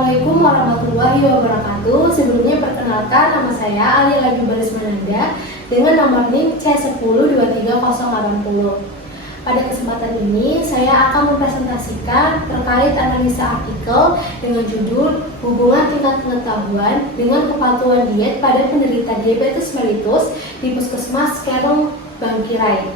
Assalamualaikum warahmatullahi wabarakatuh. Sebelumnya perkenalkan, nama saya Ali Lagi Baris Mananda dengan nomor NIM C1023080. Pada kesempatan ini saya akan mempresentasikan terkait analisa artikel dengan judul Hubungan tingkat pengetahuan dengan kepatuhan diet pada penderita diabetes mellitus di Puskesmas Kerong Bangkirai.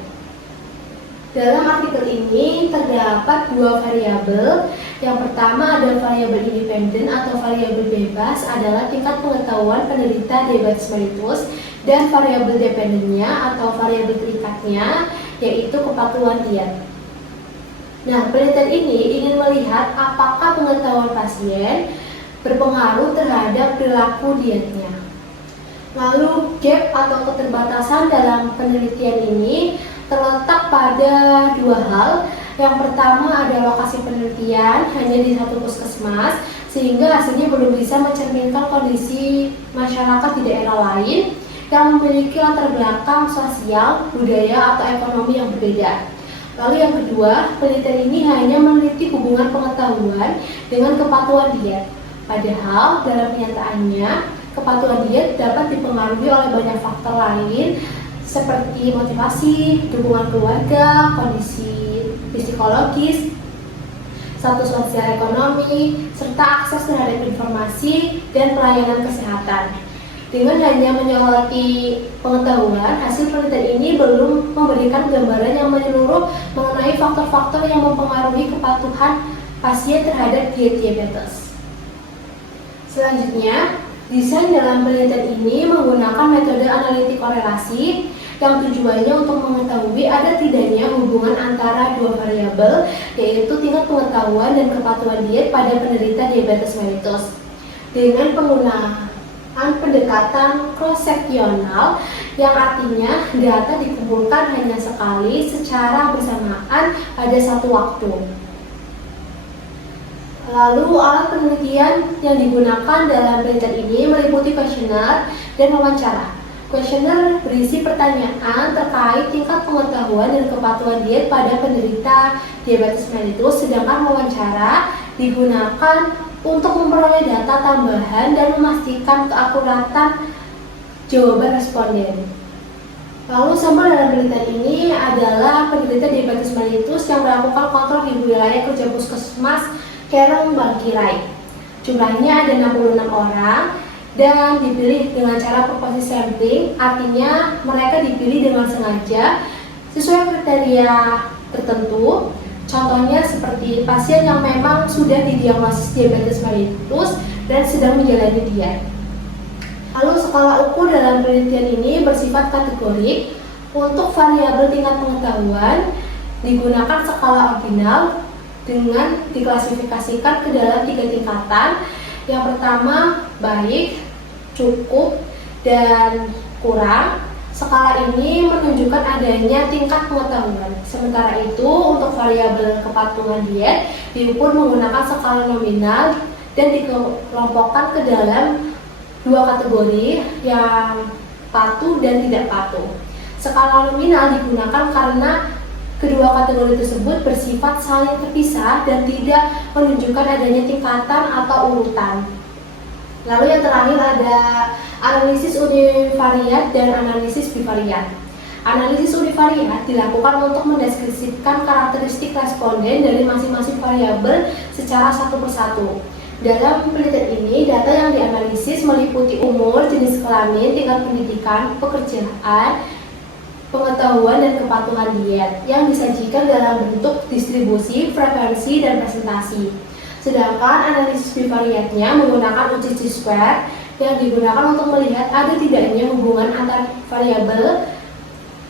Dalam artikel ini terdapat dua variabel. Yang pertama adalah variabel independen atau variabel bebas adalah tingkat pengetahuan penderita diabetes mellitus, dan variabel dependennya atau variabel terikatnya yaitu kepatuhan diet. Nah, penelitian ini ingin melihat apakah pengetahuan pasien berpengaruh terhadap perilaku dietnya. Lalu gap atau keterbatasan dalam penelitian ini terletak pada dua hal. Yang pertama ada lokasi penelitian hanya di satu puskesmas, sehingga hasilnya belum bisa mencerminkan kondisi masyarakat di daerah lain yang memiliki latar belakang sosial, budaya, atau ekonomi yang berbeda. Lalu yang kedua, penelitian ini hanya meneliti hubungan pengetahuan dengan kepatuhan diet. Padahal dalam kenyataannya, kepatuhan diet dapat dipengaruhi oleh banyak faktor lain seperti motivasi, dukungan keluarga, kondisi psikologis, status sosial ekonomi, serta akses terhadap informasi dan pelayanan kesehatan. Dengan hanya menyoroti pengetahuan, hasil penelitian ini belum memberikan gambaran yang menyeluruh mengenai faktor-faktor yang mempengaruhi kepatuhan pasien terhadap diet diabetes. Selanjutnya, desain dalam penelitian ini menggunakan metode analitik korelasi yang tujuannya untuk mengetahui ada tidaknya hubungan antara dua variabel, yaitu tingkat pengetahuan dan kepatuhan diet pada penderita diabetes mellitus. Dengan penggunaan pendekatan cross-seksional, yang artinya data dikumpulkan hanya sekali secara bersamaan pada satu waktu. Lalu alat penelitian yang digunakan dalam penelitian ini meliputi kuesioner dan wawancara. Kuesioner berisi pertanyaan terkait tingkat pengetahuan dan kepatuhan diet pada penderita diabetes mellitus, sedangkan wawancara digunakan untuk memperoleh data tambahan dan memastikan keakuratan jawaban responden. Lalu sampel dalam penelitian ini adalah penderita diabetes mellitus yang melakukan kontrol di wilayah kerja Puskesmas Kerong Bangkirai. Jumlahnya ada 66 orang dan dipilih dengan cara proporsi sampling, artinya mereka dipilih dengan sengaja sesuai kriteria tertentu. Contohnya seperti pasien yang memang sudah didiagnosis diabetes mellitus dan sedang menjalani diet. Lalu skala ukur dalam penelitian ini bersifat kategorik. Untuk variabel tingkat pengetahuan digunakan skala ordinal dengan diklasifikasikan ke dalam 3 tingkatan. Yang pertama, baik, cukup, dan kurang. Skala ini menunjukkan adanya tingkat pengetahuan. Sementara itu, untuk variabel kepatuhan diet diukur menggunakan skala nominal dan dikelompokkan ke dalam 2 kategori, yang patuh dan tidak patuh. Skala nominal digunakan karena kedua kategori tersebut bersifat saling terpisah dan tidak menunjukkan adanya tingkatan atau urutan. Lalu yang terakhir ada analisis univariat dan analisis bivariat. Analisis univariat dilakukan untuk mendeskripsikan karakteristik responden dari masing-masing variabel secara satu persatu. Dalam penelitian ini, data yang dianalisis meliputi umur, jenis kelamin, tingkat pendidikan, pekerjaan, pengetahuan, dan kepatuhan diet yang disajikan dalam bentuk distribusi, frekuensi, dan presentasi. Sedangkan analisis bivariatnya menggunakan uji chi-square yang digunakan untuk melihat ada tidaknya hubungan antar variabel,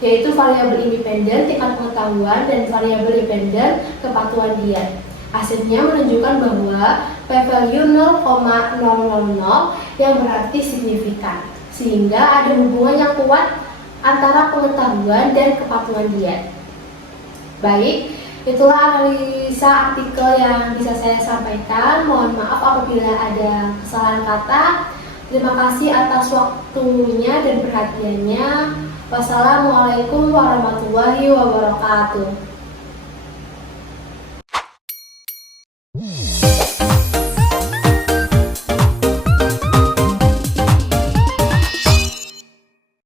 yaitu variabel independen tingkat pengetahuan dan variabel dependen kepatuhan diet. Hasilnya menunjukkan bahwa p-value 0,000 yang berarti signifikan, sehingga ada hubungan yang kuat antara pengetahuan dan kepatuhan diet. Baik, itulah analisa artikel yang bisa saya sampaikan. Mohon maaf apabila ada kesalahan kata. Terima kasih atas waktunya dan perhatiannya. Wassalamualaikum warahmatullahi wabarakatuh.